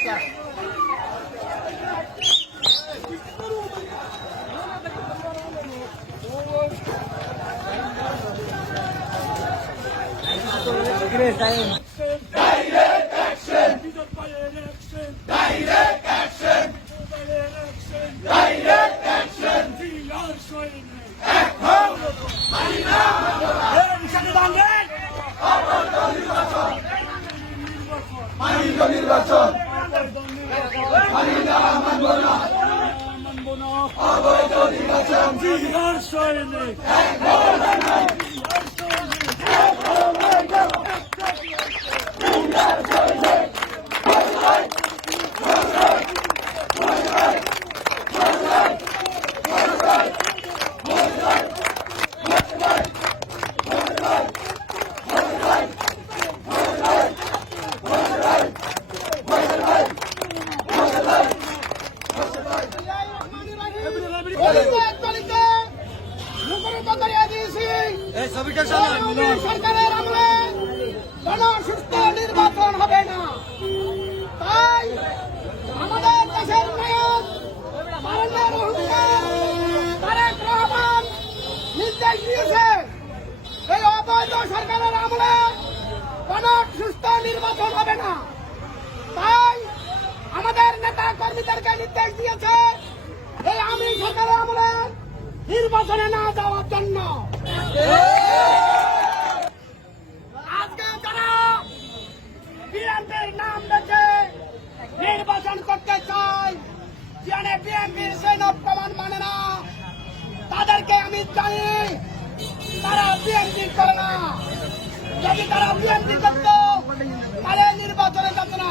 Direct action! Direct action! Direct action! এখন মানি না মানিত নির্বাচন মানি না মানব না অবৈধ নির্বাচন সরকারের আমলে কোন সুস্থ নির্বাচন হবে না। তাই আমাদের দেশের নায়ক মাননীয় হুঙ্কার তারেক রহমান নির্দেশ দিয়েছে, এই অবৈধ সরকারের আমলে কোন সুস্থ নির্বাচন হবে না। তাই আমাদের নেতা কর্মীদেরকে নির্দেশ দিয়েছে এই আমি সরকারের আমলে নির্বাচনে না যাওয়ার জন্য। আজকে যারা বিএনপির নাম দেখে নির্বাচন করতে চায়, যেখানে বিএনপির সেই প্রমাণ মানে না, তাদেরকে আমি জানি তারা বিএনপি করে না। যদি তারা বিএনপি করত তাহলে নির্বাচনে যেত না।